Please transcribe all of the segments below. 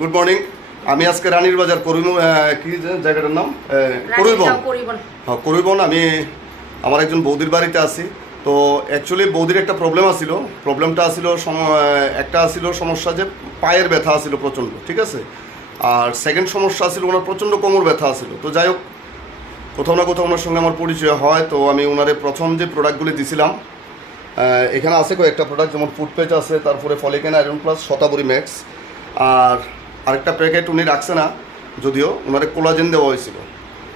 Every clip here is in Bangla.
Good morning. আমি আজকে রানীর বাজার কি জায়গাটার নাম করিবন। হ্যাঁ, করিবন। আমি আমার একজন বৌদির বাড়িতে আছি। তো অ্যাকচুয়ালি বৌদির একটা প্রবলেম আসিল। প্রবলেমটা আসিল একটা আসিল সমস্যা যে পায়ের ব্যথা আসিল প্রচণ্ড, ঠিক আছে। আর সেকেন্ড সমস্যা আসিল ওনার প্রচণ্ড কোমর ব্যথা আসিল। তো যাই হোক, কোথাও না কোথাও ওনার সঙ্গে আমার পরিচয় হয়। তো আমি ওনারে প্রথম যে প্রোডাক্টগুলি দিছিলাম, এখানে আছে কয়েকটা প্রোডাক্ট, যেমন ফুটপেচ আছে, তারপরে ফলিকেন আয়রন প্লাস শতাবরী ম্যাক্স, আর আরেকটা প্যাকেট উনি রাখছে না, যদিও ওনারে কোলাজেন দেওয়া হয়েছিল।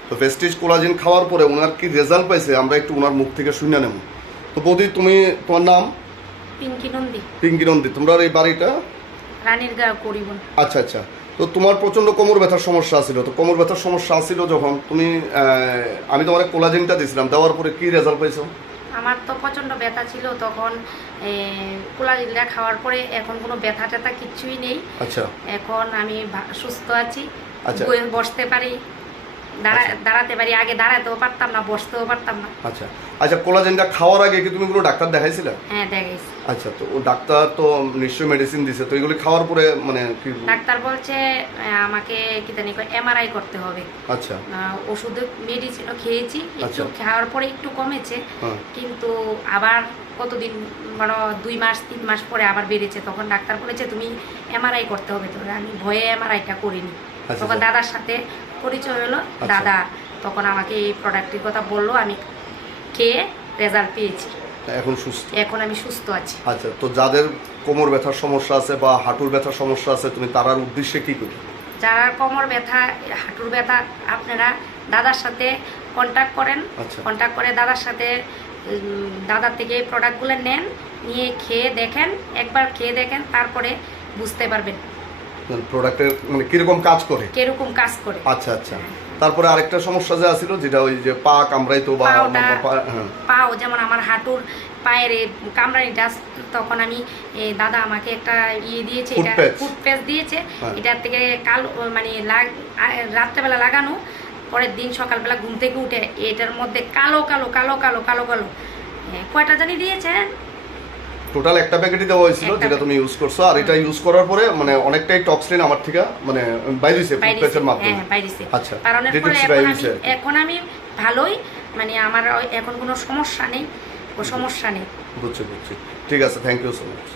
তো ভেস্টিজ কোলাজেন খাওয়ার পরে ওনার কি রেজাল্ট পাইছে আমরা একটু ওনার মুখ থেকে শুনে নেব। তো বৌদি, তোমার নাম? পিঙ্কি নন্দী। পিঙ্কি নন্দী। তোমরা এই বাড়িটা রানীরগাঁও করিবন। আচ্ছা আচ্ছা। তো তোমার প্রচণ্ড কোমর ব্যথার সমস্যা ছিল। তো কোমর ব্যথার সমস্যা ছিল যখন তুমি আমি তোমার কোলাজেনটা দিয়েছিলাম, দেওয়ার পরে কি রেজাল্ট পাইছো? আমার তো প্রচণ্ড ব্যথা ছিল তখন, কোলাজেনটা খাওয়ার পরে এখন কোনো ব্যথা ট্যাথা কিচ্ছুই নেই। আচ্ছা। এখন আমি সুস্থ আছি। আচ্ছা। বসতে পারি, দাঁড়াতে পারি। আগে দাঁড়াতেও পারতাম না, বসতেও পারতাম না। আচ্ছা আচ্ছা। কোলাজেনটা খাওয়ার আগে কি তুমি কোনো ডাক্তার দেখাইছিলে? হ্যাঁ, দেখাইছি। আচ্ছা। তো ও ডাক্তার তো নিশ্চয়ই মেডিসিন দিছে। তো এগুলি খাওয়ার পরে মানে কি ডাক্তার বলছে আমাকে কি জানি এমআরআই করতে হবে। আচ্ছা। ওষুধ মেডিসিনও খেয়েছি, একটু খাওয়ার পরে একটু কমেছে, হ্যাঁ। কিন্তু আবার কতদিন মানে 2 মাস 3 মাস পরে আবার বেড়েছে। তখন ডাক্তার বলেছে তুমি এমআরআই করতে হবে। তো আমি ভয়ে এমআরআইটা করিনি। আচ্ছা। তখন দাদার সাথে পরিচয় হলো। দাদা তখন আমাকে এই প্রোডাক্টের কথা বললো, আমি খেয়ে রেজাল্ট পেয়েছি। এখন সুস্থ? এখন আমি সুস্থ আছি। আচ্ছা। তো যাদের কোমর ব্যথার সমস্যা আছে বা হাঁটুর ব্যথার সমস্যা আছে, তুমি তারার উদ্দেশ্যে কি করবে? যারা কোমর ব্যথা, হাঁটুর ব্যথা, আপনারা দাদার সাথে কন্ট্যাক্ট করেন। আচ্ছা। কন্ট্যাক্ট করে দাদার সাথে দাদার থেকে এই প্রোডাক্টগুলো নেন, নিয়ে খেয়ে দেখেন, একবার খেয়ে দেখেন, তারপরে বুঝতে পারবেন প্রোডাক্টের মানে কিরকম কাজ করে, কিরকম কাজ করে। আচ্ছা আচ্ছা। তারপরে আরেকটা সমস্যা যে আছিল, যেটা ওই যে পা কামড়াইতো বা পাও, যেমন আমার হাঁটুর পায়ের কামড়ানিটা, তখন আমি দাদা আমাকে একটা দিয়েছে, এটা ফুটপেচ দিয়েছে। এটার থেকে মানে রাত্রেবেলা লাগানো, পরের দিন সকালবেলা ঘুম থেকে উঠে এটার মধ্যে কালো কালো কালো কালো কালো কালো কয়টা জানি দিয়েছে, টোটাল একটা প্যাকেটই দেওয়া হয়েছিল, যেটা তুমি ইউজ করছো। আর এটা ইউজ করার পরে মানে অনেকটাই টক্সিন আমার থেকে মানে বাইরে হইছে ফুটপেচের মাধ্যমে। হ্যাঁ, বাইরেছে। আচ্ছা। কারণের ফলে এখন আমি ভালোই, মানে আমার এখন কোনো সমস্যা নেই, বুঝছি। ঠিক আছে, থ্যাংক ইউ সো মাচ।